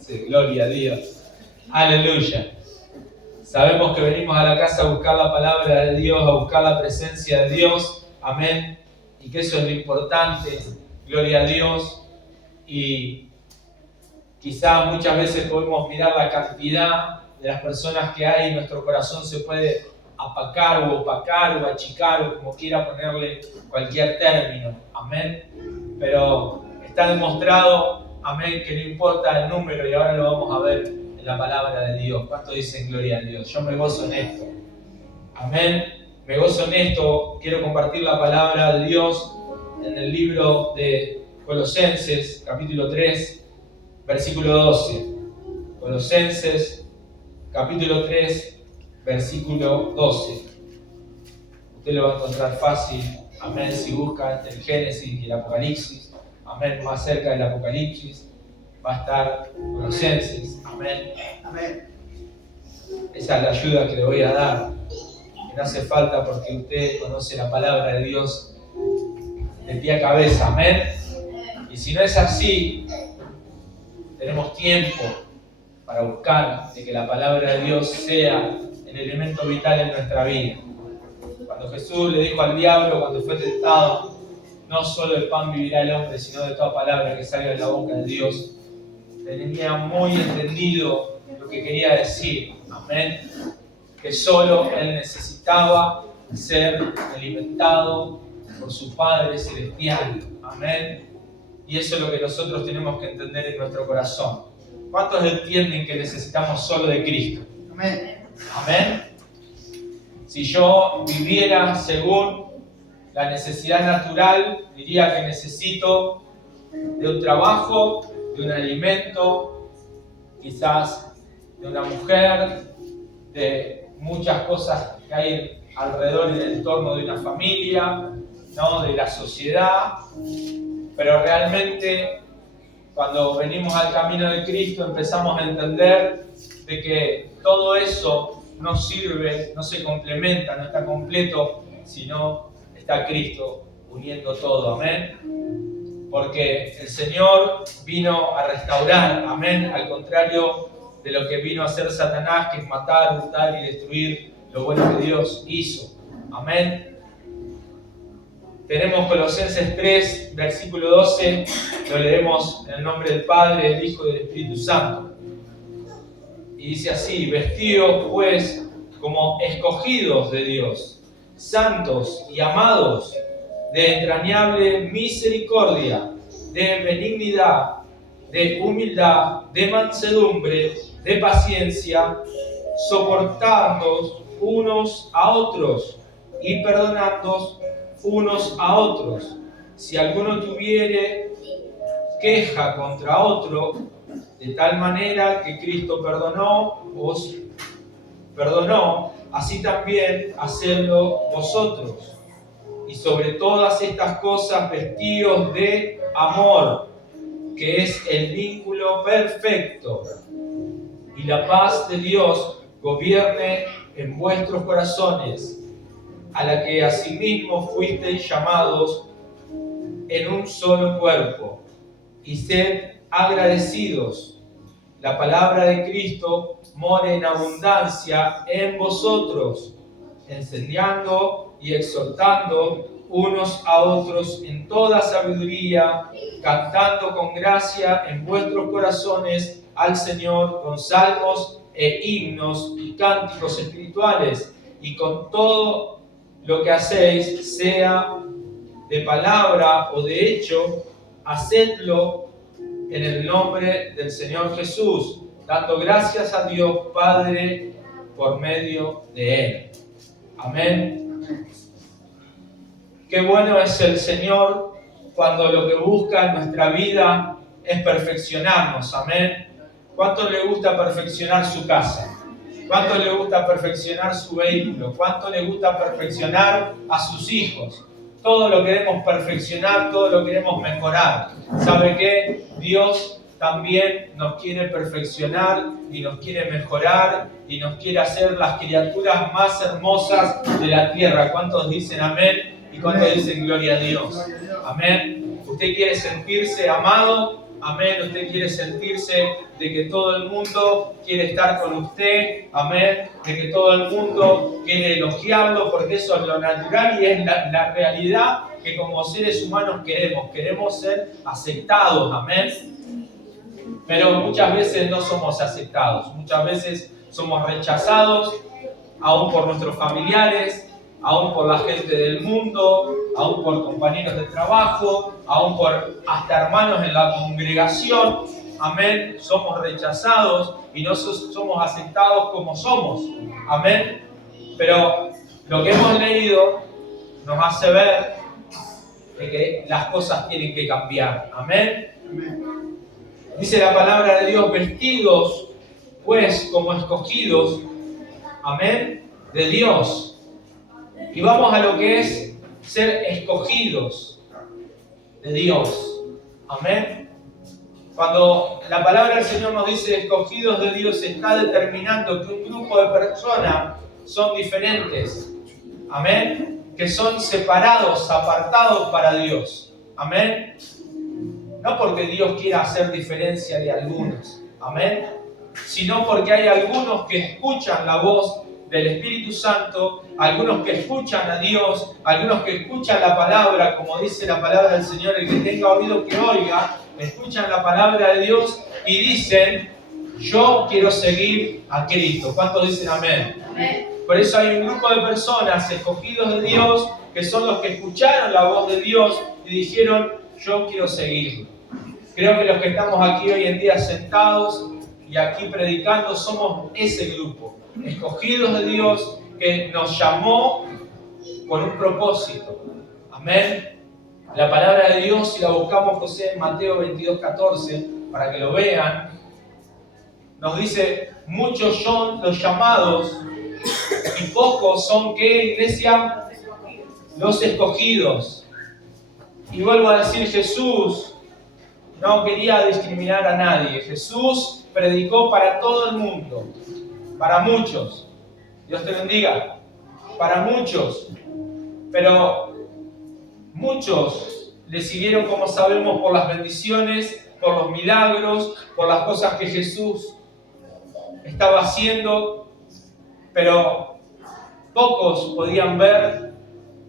Sí, gloria a Dios. Aleluya. Sabemos que venimos a la casa a buscar la palabra de Dios, a buscar la presencia de Dios. Amén. Y que eso es lo importante. Gloria a Dios. Y quizás muchas veces podemos mirar la cantidad de las personas que hay y nuestro corazón se puede apacar o opacar o achicar o como quiera ponerle cualquier término. Amén. Pero está demostrado, amén, que no importa el número y ahora lo vamos a ver en la palabra de Dios. ¿Cuánto dicen gloria a Dios? Yo me gozo en esto. Amén. Me gozo en esto. Quiero compartir la palabra de Dios en el libro de Colosenses, capítulo 3, versículo 12. Colosenses, capítulo 3, versículo 12. Usted lo va a encontrar fácil, amén, si busca entre el Génesis y el Apocalipsis, amén, más cerca del Apocalipsis va a estar Colosenses, amén. Amén. Esa es la ayuda que le voy a dar, que no hace falta porque usted conoce la palabra de Dios de pie a cabeza, amén. Y si no es así, tenemos tiempo para buscar de que la palabra de Dios sea el elemento vital en nuestra vida. Cuando Jesús le dijo al diablo, cuando fue tentado, no solo el pan vivirá el hombre, sino de toda palabra que salga de la boca de Dios, tenía muy entendido lo que quería decir, amén, que solo él necesitaba ser alimentado por su Padre Celestial, amén, y eso es lo que nosotros tenemos que entender en nuestro corazón. ¿Cuántos entienden que necesitamos solo de Cristo? Amén. Amén. Si yo viviera según la necesidad natural, diría que necesito de un trabajo, de un alimento, quizás de una mujer, de muchas cosas que hay alrededor y en el entorno de una familia, ¿no? De la sociedad, pero realmente cuando venimos al camino de Cristo empezamos a entender de que todo eso no sirve, no se complementa, no está completo, sino está Cristo uniendo todo, amén. Porque el Señor vino a restaurar, amén, al contrario de lo que vino a hacer Satanás, que es matar, hurtar y destruir lo bueno que Dios hizo, amén. Tenemos Colosenses 3, versículo 12, lo leemos en el nombre del Padre, del Hijo y del Espíritu Santo. Y dice así: vestidos pues como escogidos de Dios, santos y amados, de entrañable misericordia, de benignidad, de humildad, de mansedumbre, de paciencia, soportándoos unos a otros y perdonándoos unos a otros. Si alguno tuviere queja contra otro, de tal manera que Cristo os perdonó, así también hacedlo vosotros. Y sobre todas estas cosas vestidos de amor, que es el vínculo perfecto, y la paz de Dios gobierne en vuestros corazones, a la que asimismo fuisteis llamados en un solo cuerpo, y sed agradecidos. La palabra de Cristo more en abundancia en vosotros, enseñando y exhortando unos a otros en toda sabiduría, cantando con gracia en vuestros corazones al Señor con salmos e himnos y cánticos espirituales, y con todo lo que hacéis, sea de palabra o de hecho, hacedlo en el nombre del Señor Jesús, dando gracias a Dios Padre por medio de Él. Amén. Qué bueno es el Señor cuando lo que busca en nuestra vida es perfeccionarnos. Amén. ¿Cuánto le gusta perfeccionar su casa? ¿Cuánto le gusta perfeccionar su vehículo? ¿Cuánto le gusta perfeccionar a sus hijos? Todo lo queremos perfeccionar, todo lo queremos mejorar. ¿Sabe qué? Dios también nos quiere perfeccionar y nos quiere mejorar y nos quiere hacer las criaturas más hermosas de la tierra. ¿Cuántos dicen amén? ¿Y cuántos dicen gloria a Dios? Amén. ¿Usted quiere sentirse amado? amén, usted quiere sentirse de que todo el mundo quiere estar con usted, amén, de que todo el mundo quiere elogiarlo, porque eso es lo natural y es la realidad que como seres humanos queremos ser aceptados, amén. Pero muchas veces no somos aceptados, muchas veces somos rechazados, aún por nuestros familiares, aún por la gente del mundo, aún por compañeros de trabajo, aún por hasta hermanos en la congregación, amén, somos rechazados y no somos aceptados como somos, amén. Pero lo que hemos leído nos hace ver de que las cosas tienen que cambiar, amén. Dice la palabra de Dios, vestidos pues como escogidos, amén, de Dios. Y vamos a lo que es ser escogidos de Dios. Amén. Cuando la palabra del Señor nos dice escogidos de Dios, se está determinando que un grupo de personas son diferentes. Amén. Que son separados, apartados para Dios. Amén. No porque Dios quiera hacer diferencia de algunos. Amén. Sino porque hay algunos que escuchan la voz del Espíritu Santo, algunos que escuchan a Dios, algunos que escuchan la palabra, como dice la palabra del Señor, el que tenga oído que oiga, escuchan la palabra de Dios y dicen, yo quiero seguir a Cristo. ¿Cuántos dicen amén? Amén. Por eso hay un grupo de personas escogidos de Dios, que son los que escucharon la voz de Dios y dijeron, yo quiero seguirlo. Creo que los que estamos aquí hoy en día sentados y aquí predicando somos ese grupo, escogidos de Dios, que nos llamó con un propósito. Amén. La palabra de Dios, si la buscamos, José, en Mateo 22:14, para que lo vean, nos dice, muchos son los llamados y pocos son, ¿qué, iglesia? Los escogidos. Y vuelvo a decir, Jesús no quería discriminar a nadie. Jesús predicó para todo el mundo, para muchos. Dios te bendiga. Para muchos. Pero muchos le siguieron, como sabemos, por las bendiciones, por los milagros, por las cosas que Jesús estaba haciendo. Pero pocos podían ver.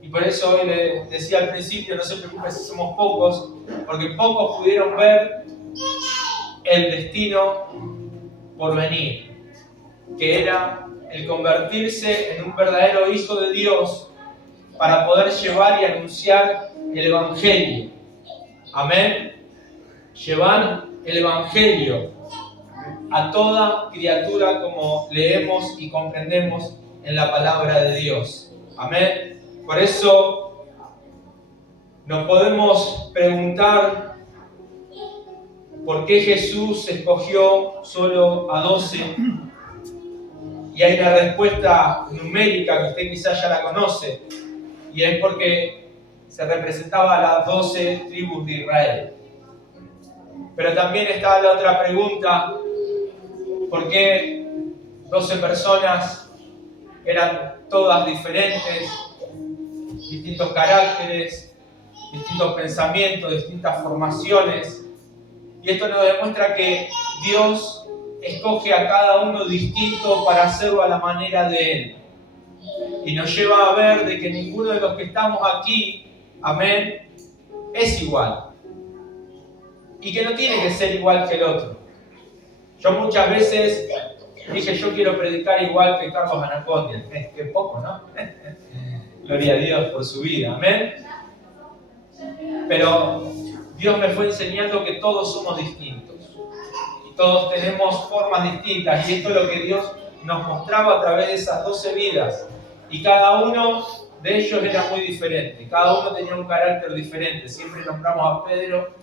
Y por eso hoy le decía al principio, no se preocupe si somos pocos, porque pocos pudieron ver el destino por venir, que era el convertirse en un verdadero hijo de Dios para poder llevar y anunciar el Evangelio. Amén. Llevar el Evangelio a toda criatura, como leemos y comprendemos en la palabra de Dios. Amén. Por eso nos podemos preguntar por qué Jesús escogió solo a 12. Y hay una respuesta numérica que usted quizás ya la conoce. Y es porque se representaba a las 12 tribus de Israel. Pero también está la otra pregunta. ¿Por qué 12 personas eran todas diferentes? Distintos caracteres, distintos pensamientos, distintas formaciones. Y esto nos demuestra que Dios escoge a cada uno distinto para hacerlo a la manera de Él. Y nos lleva a ver de que ninguno de los que estamos aquí, amén, es igual. Y que no tiene que ser igual que el otro. Yo muchas veces dije, yo quiero predicar igual que Carlos Anacondia. Qué poco, ¿no? Gloria a Dios por su vida, amén. Pero Dios me fue enseñando que todos somos distintos. Y todos tenemos formas distintas. Y esto es lo que Dios nos mostraba a través de esas 12 vidas. Y cada uno de ellos era muy diferente. Cada uno tenía un carácter diferente. Siempre nombramos a Pedro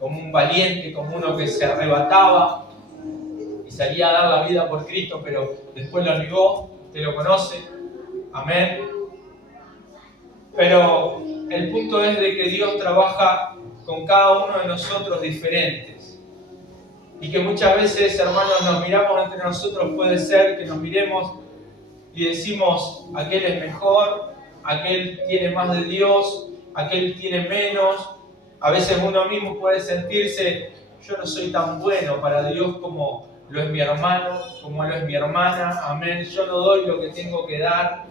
como un valiente, como uno que se arrebataba y salía a dar la vida por Cristo, pero después lo negó. Usted lo conoce. Amén. Pero el punto es de que Dios trabaja con cada uno de nosotros diferentes. Y que muchas veces, hermanos, nos miramos entre nosotros, puede ser que nos miremos y decimos, aquel es mejor, aquel tiene más de Dios, aquel tiene menos. A veces uno mismo puede sentirse yo no soy tan bueno para Dios como lo es mi hermano, como lo es mi hermana, amén. Yo no doy lo que tengo que dar,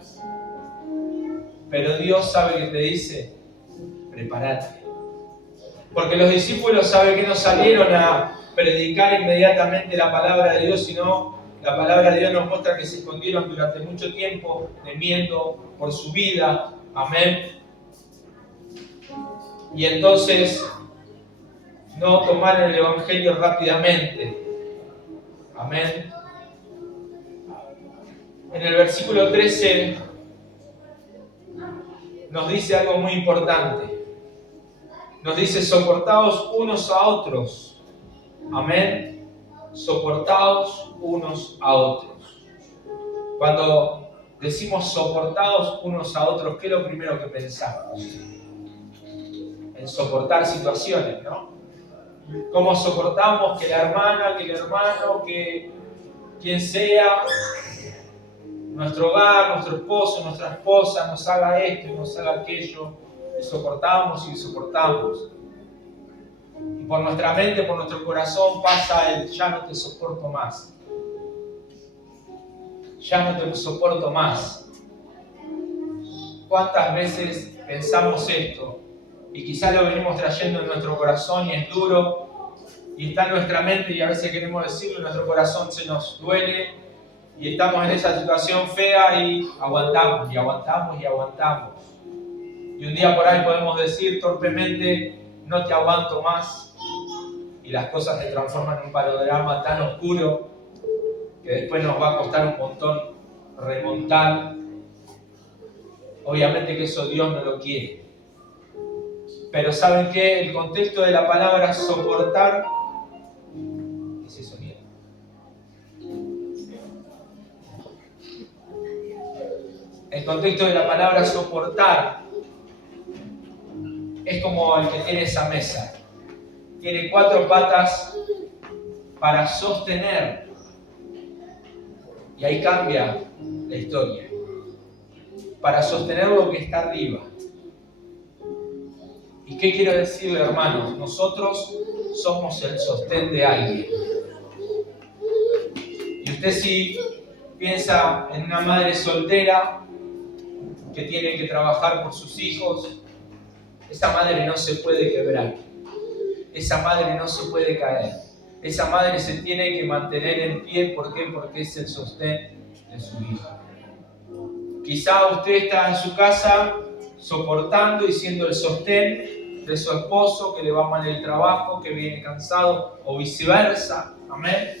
pero Dios sabe que te dice, prepárate. Porque los discípulos saben que no salieron a predicar inmediatamente la palabra de Dios, sino la palabra de Dios nos muestra que se escondieron durante mucho tiempo, temiendo por su vida, amén. Y entonces no tomaron el evangelio rápidamente, amén. En el versículo 13 nos dice algo muy importante. Nos dice, soportaos unos a otros. Amén. Soportaos unos a otros. Cuando decimos soportaos unos a otros, ¿qué es lo primero que pensamos? En soportar situaciones, ¿no? ¿Cómo soportamos que la hermana, que el hermano, que quien sea, nuestro hogar, nuestro esposo, nuestra esposa, nos haga esto y nos haga aquello? Y soportamos y soportamos. Y por nuestra mente, por nuestro corazón pasa el ya no te soporto más. Ya no te soporto más. ¿Cuántas veces pensamos esto? Y quizás lo venimos trayendo en nuestro corazón y es duro y está en nuestra mente y a veces queremos decirlo, en nuestro corazón se nos duele y estamos en esa situación fea y aguantamos y aguantamos y aguantamos. Y un día por ahí podemos decir torpemente, no te aguanto más, y las cosas se transforman en un panorama tan oscuro que después nos va a costar un montón remontar. Obviamente que eso Dios no lo quiere. Pero ¿saben qué? El contexto de la palabra soportar, ¿qué es eso, miedo? El contexto de la palabra soportar es como el que tiene esa mesa. Tiene 4 patas para sostener. Y ahí cambia la historia. Para sostener lo que está arriba. ¿Y qué quiero decirle, hermanos? Nosotros somos el sostén de alguien. Y usted si piensa en una madre soltera que tiene que trabajar por sus hijos, esa madre no se puede quebrar. Esa madre no se puede caer. Esa madre se tiene que mantener en pie. ¿Por qué? Porque es el sostén de su hijo. Quizá usted está en su casa soportando y siendo el sostén de su esposo que le va mal el trabajo, que viene cansado o viceversa. Amén.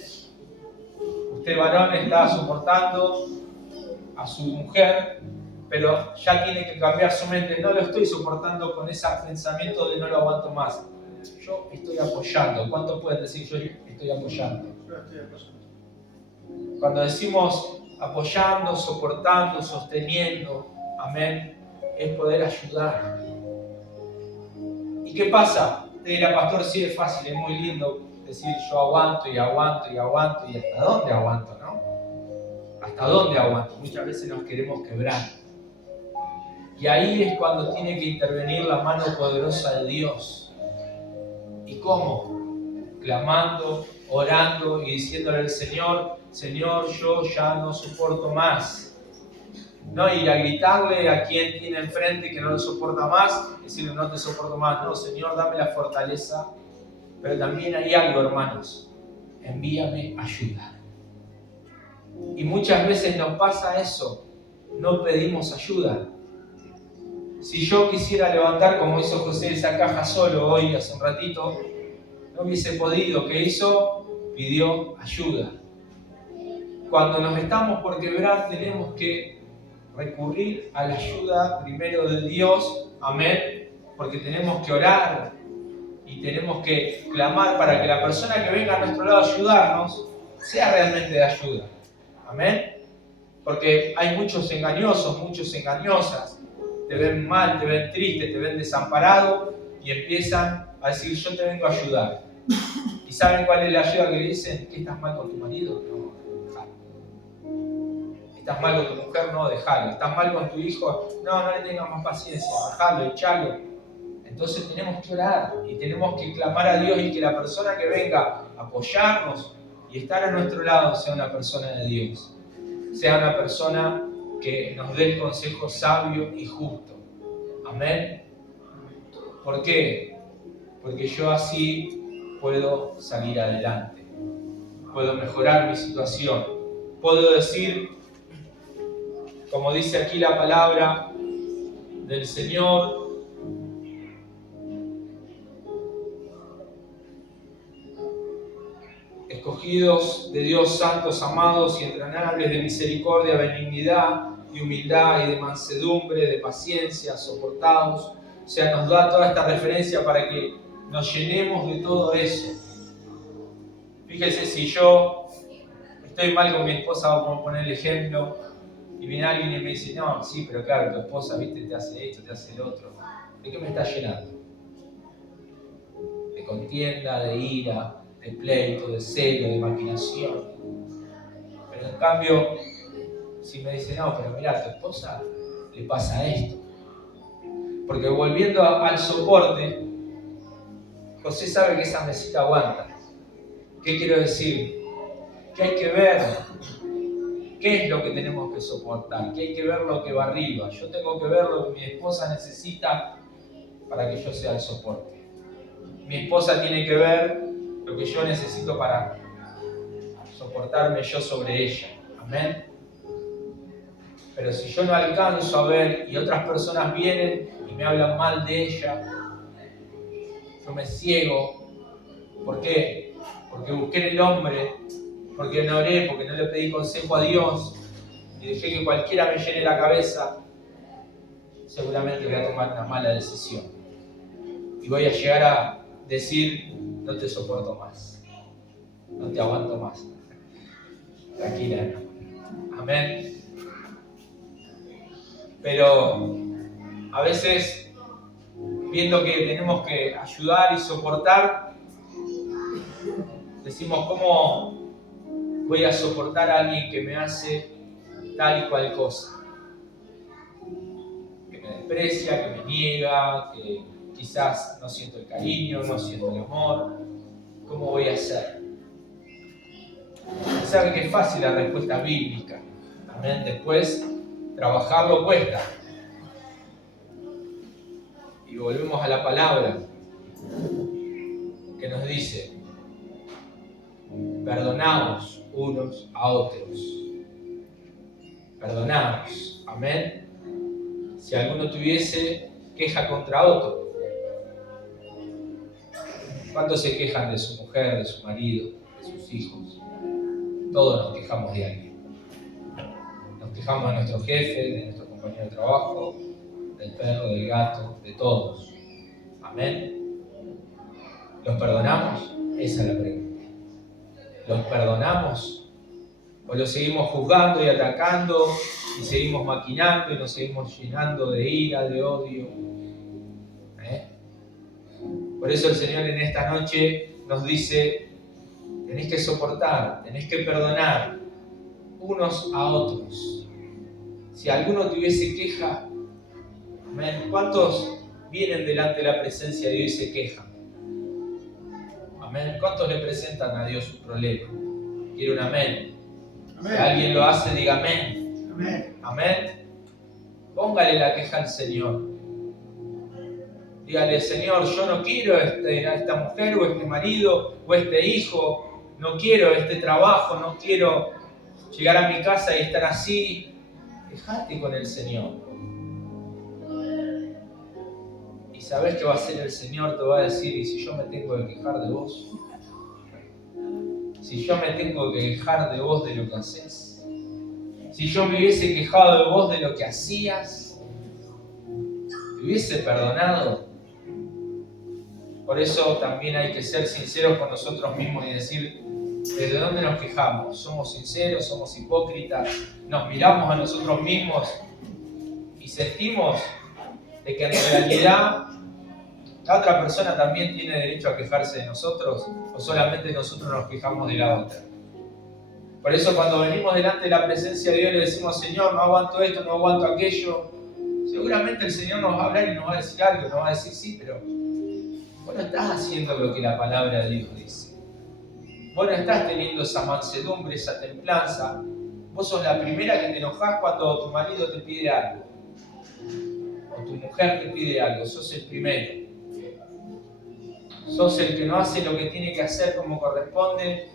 Usted varón está soportando a su mujer, pero ya tiene que cambiar su mente. No lo estoy soportando con ese pensamiento de no lo aguanto más. Yo estoy apoyando. ¿Cuánto pueden decir yo estoy apoyando? Cuando decimos apoyando, soportando, sosteniendo, amén, es poder ayudar. ¿Y qué pasa? Usted dirá, pastor, sí es fácil, es muy lindo decir yo aguanto y aguanto y aguanto y hasta dónde aguanto, ¿no? ¿Hasta dónde aguanto? Muchas veces nos queremos quebrar. Y ahí es cuando tiene que intervenir la mano poderosa de Dios. ¿Y cómo? Clamando, orando y diciéndole al Señor, Señor, yo ya no soporto más. No ir a gritarle a quien tiene enfrente que no lo soporta más, decirle no te soporto más. No, Señor, dame la fortaleza. Pero también hay algo, hermanos. Envíame ayuda. Y muchas veces nos pasa eso. No pedimos ayuda. Si yo quisiera levantar, como hizo José, esa caja solo hoy, hace un ratito, no hubiese podido. ¿Qué hizo? Pidió ayuda. Cuando nos estamos por quebrar, tenemos que recurrir a la ayuda primero de Dios. Amén. Porque tenemos que orar y tenemos que clamar para que la persona que venga a nuestro lado a ayudarnos sea realmente de ayuda. Amén. Porque hay muchos engañosos, muchas engañosas. Te ven mal, te ven triste, te ven desamparado y empiezan a decir yo te vengo a ayudar. ¿Y saben cuál es la ayuda que le dicen? ¿Que estás mal con tu marido? No, dejalo. ¿Estás mal con tu mujer? No, dejalo. ¿Estás mal con tu hijo? No, no le tengas más paciencia, dejalo, echalo. Entonces tenemos que orar y tenemos que clamar a Dios y que la persona que venga a apoyarnos y estar a nuestro lado sea una persona de Dios. Sea una persona que nos dé el consejo sabio y justo. Amén. ¿Por qué? Porque yo así puedo salir adelante. Puedo mejorar mi situación. Puedo decir, como dice aquí la palabra del Señor, escogidos de Dios, santos, amados y entrañables, de misericordia, benignidad y humildad y de mansedumbre, de paciencia, soportados. O sea, nos da toda esta referencia para que nos llenemos de todo eso. Fíjese, si yo estoy mal con mi esposa, vamos a poner el ejemplo, y viene alguien y me dice, no, sí, pero claro, tu esposa, viste, te hace esto, te hace lo otro. ¿De qué me está llenando? De contienda, de ira, de pleito, de celo, de maquinación. Pero en cambio, si me dice, no, pero mira, a tu esposa le pasa esto. Porque volviendo al soporte, José sabe que esa mesita aguanta. ¿Qué quiero decir? Que hay que ver qué es lo que tenemos que soportar, que hay que ver lo que va arriba. Yo tengo que ver lo que mi esposa necesita para que yo sea el soporte. Mi esposa tiene que ver lo que yo necesito para soportarme yo sobre ella. Amén. Pero si yo no alcanzo a ver y otras personas vienen y me hablan mal de ella, yo me ciego. ¿Por qué? Porque busqué en el hombre, porque no oré, porque no le pedí consejo a Dios y dejé que cualquiera me llene la cabeza. Seguramente voy a tomar una mala decisión y voy a llegar a decir, no te soporto más, no te aguanto más. Tranquila, ¿no? Amén. Pero a veces, viendo que tenemos que ayudar y soportar, decimos, ¿cómo voy a soportar a alguien que me hace tal y cual cosa? Que me desprecia, que me niega, que quizás no siento el cariño, no siento el amor. ¿Cómo voy a hacer? Sabe que es fácil la respuesta bíblica. Amén. Después, trabajarlo cuesta. Y volvemos a la palabra que nos dice, perdonaos unos a otros. Perdonaos. Amén. Si alguno tuviese queja contra otro. ¿Cuántos se quejan de su mujer, de su marido, de sus hijos? Todos nos quejamos de alguien. Nos quejamos de nuestro jefe, de nuestro compañero de trabajo, del perro, del gato, de todos. Amén. ¿Los perdonamos? Esa es la pregunta. ¿Los perdonamos? ¿O los seguimos juzgando y atacando y seguimos maquinando y nos seguimos llenando de ira, de odio? Por eso el Señor en esta noche nos dice, tenés que soportar, tenés que perdonar unos a otros. Si alguno tuviese queja, amén, ¿cuántos vienen delante de la presencia de Dios y se quejan? Amén. ¿Cuántos le presentan a Dios su problema? Quiero un amén. Amén. Si alguien lo hace, diga amén. Amén. Amén. Póngale la queja al Señor. Dígale, Señor, yo no quiero a esta mujer o este marido o este hijo, no quiero este trabajo, no quiero llegar a mi casa y estar así. Dejate con el Señor. Y sabés qué va a hacer el Señor, te va a decir, y si yo me tengo que quejar de vos, si yo me tengo que quejar de vos de lo que haces, si yo me hubiese quejado de vos de lo que hacías, te hubiese perdonado. Por eso también hay que ser sinceros con nosotros mismos y decir, ¿desde dónde nos quejamos? ¿Somos sinceros? ¿Somos hipócritas? ¿Nos miramos a nosotros mismos y sentimos de que en realidad la otra persona también tiene derecho a quejarse de nosotros o solamente nosotros nos quejamos de la otra? Por eso cuando venimos delante de la presencia de Dios le decimos, Señor, no aguanto esto, no aguanto aquello. Seguramente el Señor nos va a hablar y nos va a decir algo, nos va a decir sí, pero vos no estás haciendo lo que la palabra de Dios dice. Vos no estás teniendo esa mansedumbre, esa templanza. Vos sos la primera que te enojás cuando tu marido te pide algo. O tu mujer te pide algo. Sos el primero. Sos el que no hace lo que tiene que hacer como corresponde,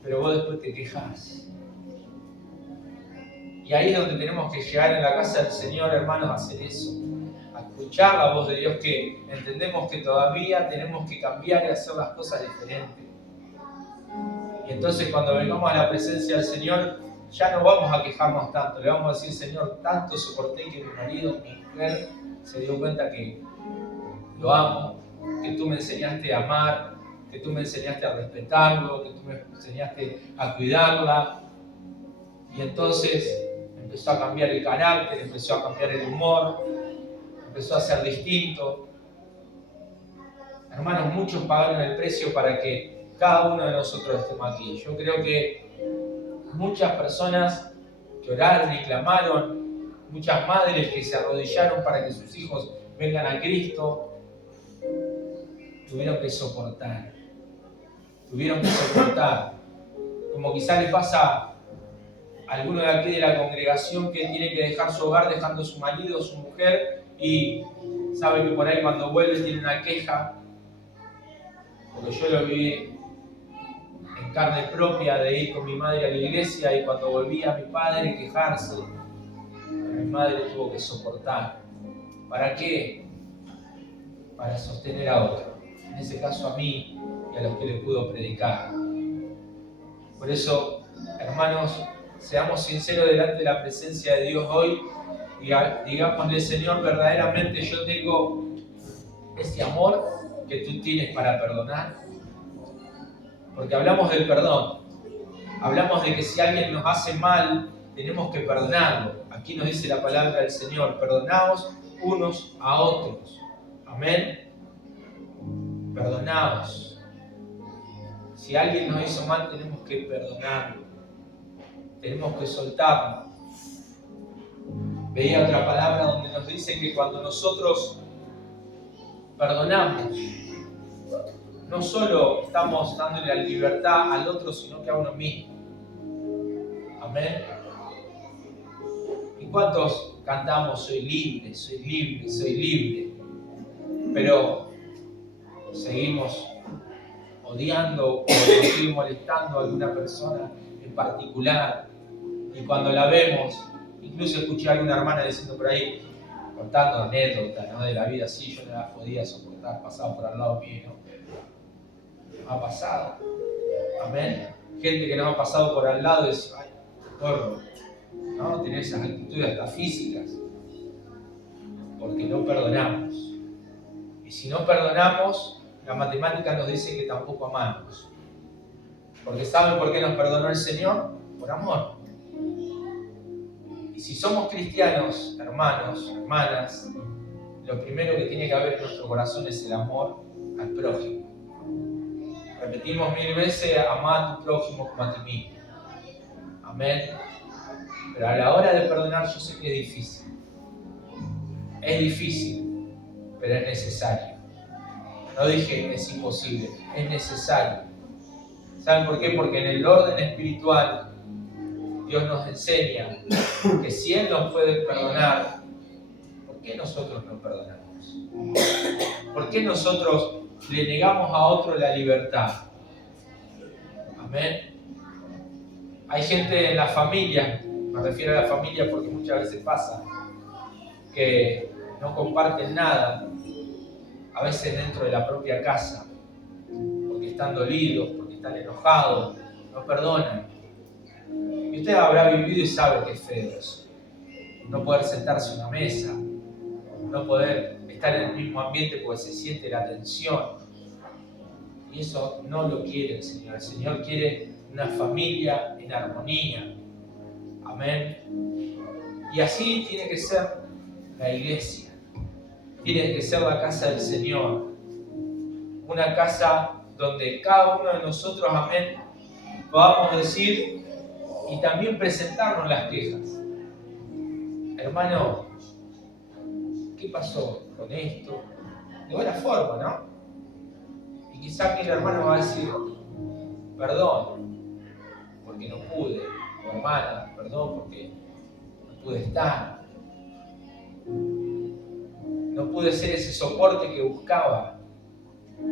pero vos después te quejás. Y ahí es donde tenemos que llegar en la casa del Señor, hermanos, a hacer eso. A escuchar la voz de Dios, que entendemos que todavía tenemos que cambiar y hacer las cosas diferentes. Y entonces cuando vengamos a la presencia del Señor, ya no vamos a quejarnos tanto. Le vamos a decir, Señor, tanto soporté que mi marido, mi mujer, se dio cuenta que lo amo, que tú me enseñaste a amar, que tú me enseñaste a respetarlo, que tú me enseñaste a cuidarla. Y entonces empezó a cambiar el carácter, empezó a cambiar el humor, empezó a ser distinto. Hermanos, muchos pagaron el precio para que cada uno de nosotros estemos aquí. Yo creo que muchas personas que oraron y clamaron, muchas madres que se arrodillaron para que sus hijos vengan a Cristo, tuvieron que soportar. Como quizá le pasa a alguno de aquí de la congregación que tiene que dejar su hogar dejando su marido, su mujer, y sabe que por ahí cuando vuelve tiene una queja, porque yo lo viví en carne propia de ir con mi madre a la iglesia y cuando volvía mi padre quejarse, mi madre tuvo que soportar. ¿Para qué? Para sostener a otro, en ese caso a mí y a los que le pudo predicar. Por eso, hermanos, seamos sinceros delante de la presencia de Dios hoy y digámosle, Señor, verdaderamente yo tengo ese amor que tú tienes para perdonar. Porque hablamos del perdón, hablamos de que si alguien nos hace mal, tenemos que perdonarlo. Aquí nos dice la palabra del Señor, perdonaos unos a otros. Amén. Perdonaos. Si alguien nos hizo mal, tenemos que perdonarlo. Tenemos que soltarlo. Veía otra palabra donde nos dice que cuando nosotros perdonamos, no solo estamos dándole la libertad al otro, sino que a uno mismo. Amén. ¿Y cuántos cantamos soy libre, soy libre, soy libre? Pero seguimos odiando o nos sigue molestando a alguna persona en particular. Y cuando la vemos, incluso escuché a alguna hermana diciendo por ahí, contando anécdotas, ¿no?, de la vida, sí, yo no las podía soportar, pasaba por al lado mío, ¿no? Ha pasado. Amén. Gente que nos ha pasado por al lado y dice, ay, porro, ¿no? Tener esas actitudes hasta físicas. Porque no perdonamos. Y si no perdonamos, la matemática nos dice que tampoco amamos. Porque ¿saben por qué nos perdonó el Señor? Por amor. Y si somos cristianos, hermanos, hermanas, lo primero que tiene que haber en nuestro corazón es el amor al prójimo. Repetimos 1000 veces, amá a tu prójimo como a ti mismo. Amén. Pero a la hora de perdonar yo sé que es difícil. Es difícil, pero es necesario. No dije es imposible, es necesario. ¿Saben por qué? Porque en el orden espiritual Dios nos enseña que si Él nos puede perdonar, ¿por qué nosotros no perdonamos? ¿Por qué nosotros le negamos a otro la libertad? Amén. Hay gente en la familia, me refiero a la familia porque muchas veces pasa, que no comparten nada, a veces dentro de la propia casa, porque están dolidos, porque están enojados, no perdonan. Y usted habrá vivido y sabe que es feo eso. No poder sentarse a una mesa, no poder estar en el mismo ambiente porque se siente la tensión. Y eso no lo quiere el Señor. El Señor quiere una familia en armonía. Amén. Y así tiene que ser la iglesia. Tiene que ser la casa del Señor. Una casa donde cada uno de nosotros, amén, podamos decir y también presentarnos las quejas. Hermano, ¿qué pasó con esto? De buena forma, ¿no? Y quizá aquel hermano va a decir, perdón, porque no pude, o hermana, perdón, porque no pude estar. No pude ser ese soporte que buscaba.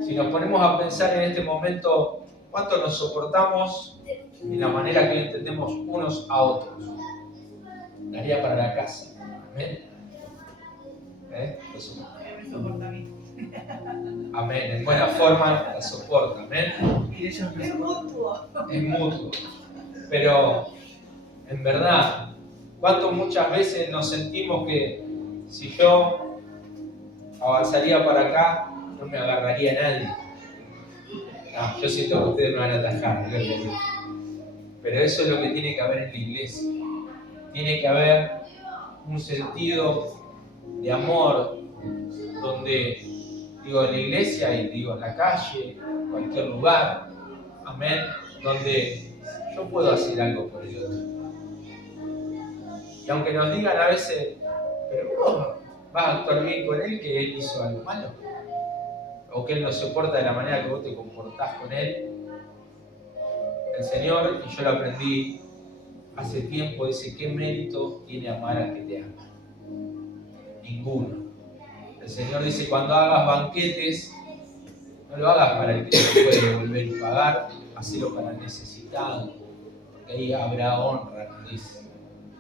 Si nos ponemos a pensar en este momento, ¿cuánto nos soportamos en la manera que entendemos unos a otros? Daría para la casa. ¿Amén? Eso. Amén. En buena forma la soporta. Amén. Es mutuo. Es mutuo. Pero, en verdad, ¿cuánto muchas veces nos sentimos que si yo avanzaría para acá, no me agarraría a nadie? No, yo siento que ustedes me van a atajar, pero eso es lo que tiene que haber en la iglesia. Tiene que haber un sentido de amor donde, digo, en la iglesia y digo en la calle, en cualquier lugar, amén, donde yo puedo hacer algo por el otro. Y aunque nos digan a veces, pero vos vas a actuar bien con él, que él hizo algo malo, o que él no se porta de la manera que vos te comportás con él, el Señor, y yo lo aprendí hace tiempo, dice, ¿qué mérito tiene amar al que te ama? Ninguno. El Señor dice, cuando hagas banquetes, no lo hagas para el que no puede devolver y pagar, hacelo para el necesitado, porque ahí habrá honra, nos dice.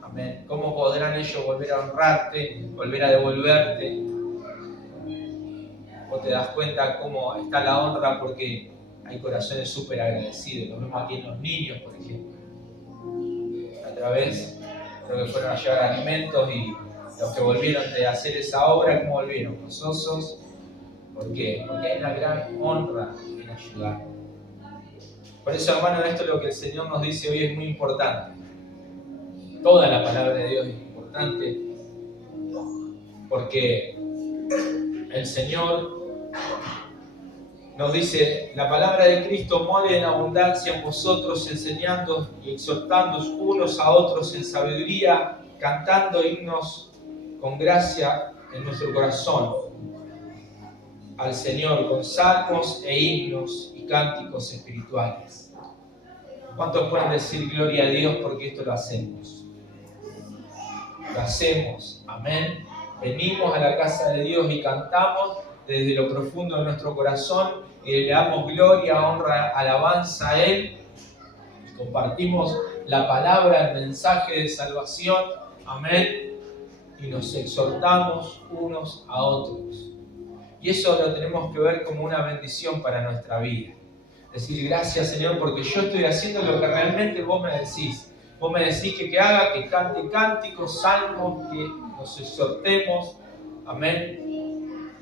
Amén. ¿Cómo podrán ellos volver a honrarte, volver a devolverte? Vos te das cuenta cómo está la honra porque hay corazones súper agradecidos. Lo vemos aquí en los niños, por ejemplo. A través, creo que fueron a llevar alimentos y los que volvieron de hacer esa obra, ¿cómo volvieron? Gozosos. ¿Por qué? Porque hay una gran honra en ayudar. Por eso, hermano, esto es lo que el Señor nos dice hoy, es muy importante. Toda la palabra de Dios es importante porque el Señor nos dice, la palabra de Cristo more en abundancia en vosotros, enseñando y exhortando unos a otros en sabiduría, cantando himnos con gracia en nuestro corazón al Señor, con salmos e himnos y cánticos espirituales. ¿Cuántos pueden decir gloria a Dios porque esto lo hacemos? Lo hacemos, amén. Venimos a la casa de Dios y cantamos desde lo profundo de nuestro corazón y le damos gloria, honra, alabanza a Él. Y compartimos la palabra, el mensaje de salvación, amén. Y nos exhortamos unos a otros. Y eso lo tenemos que ver como una bendición para nuestra vida. Decir gracias, Señor, porque yo estoy haciendo lo que realmente vos me decís. Vos me decís que haga, que cante cánticos, salmos, que nos exhortemos. Amén.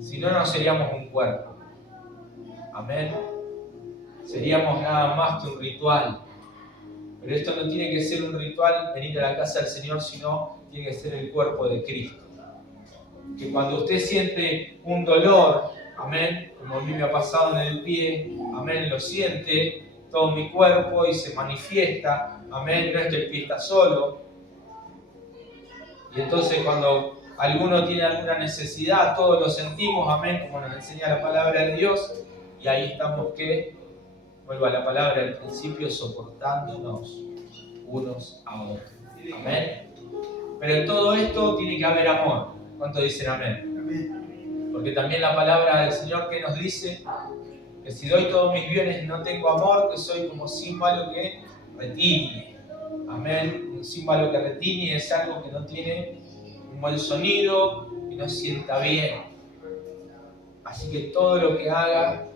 Si no, no seríamos un cuerpo. Amén. Seríamos nada más que un ritual. Pero esto no tiene que ser un ritual, venir a la casa del Señor, sino tiene que ser el cuerpo de Cristo. Que cuando usted siente un dolor, amén, como a mí me ha pasado en el pie, amén, lo siente todo mi cuerpo y se manifiesta, amén, no es que el pie está solo. Y entonces cuando alguno tiene alguna necesidad, todos lo sentimos, amén, como nos enseña la palabra de Dios, y ahí estamos que, vuelvo a la palabra del principio, soportándonos unos a otros, amén. Pero en todo esto tiene que haber amor. ¿Cuántos dicen amén? Amén? Porque también la palabra del Señor que nos dice que si doy todos mis bienes y no tengo amor, que soy como címbalo que retiñe. Amén. Un címbalo que retiñe es algo que no tiene un buen sonido y no sienta bien. Así que todo lo que haga,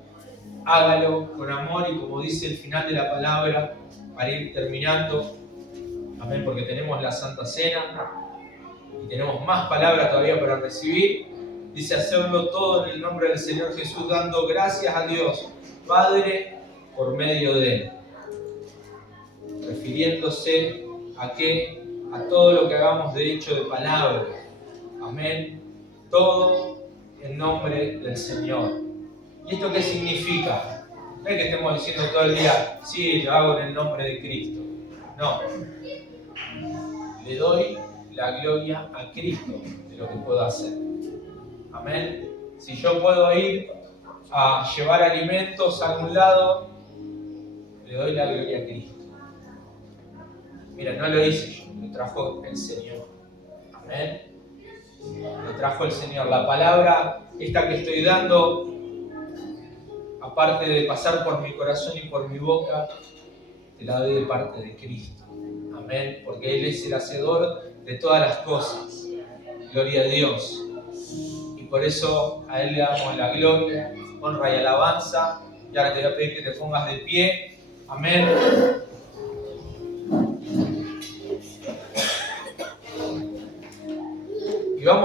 hágalo con amor y como dice el final de la palabra, para ir terminando. Amén, porque tenemos la Santa Cena y tenemos más palabras todavía para recibir. Dice hacerlo todo en el nombre del Señor Jesús, dando gracias a Dios Padre por medio de Él. Refiriéndose a qué, a todo lo que hagamos de hecho de palabra. Amén. Todo en nombre del Señor. ¿Y esto qué significa? No es que estemos diciendo todo el día, sí, lo hago en el nombre de Cristo. No. Le doy la gloria a Cristo de lo que puedo hacer. Amén. Si yo puedo ir a llevar alimentos a algún lado, le doy la gloria a Cristo. Mira, no lo hice yo, lo trajo el Señor. Amén. Lo trajo el Señor. La palabra esta que estoy dando, aparte de pasar por mi corazón y por mi boca, te la doy de parte de Cristo. Amén. Porque Él es el hacedor de todas las cosas. Gloria a Dios. Y por eso a Él le damos la gloria, honra y alabanza. Y ahora te voy a pedir que te pongas de pie. Amén.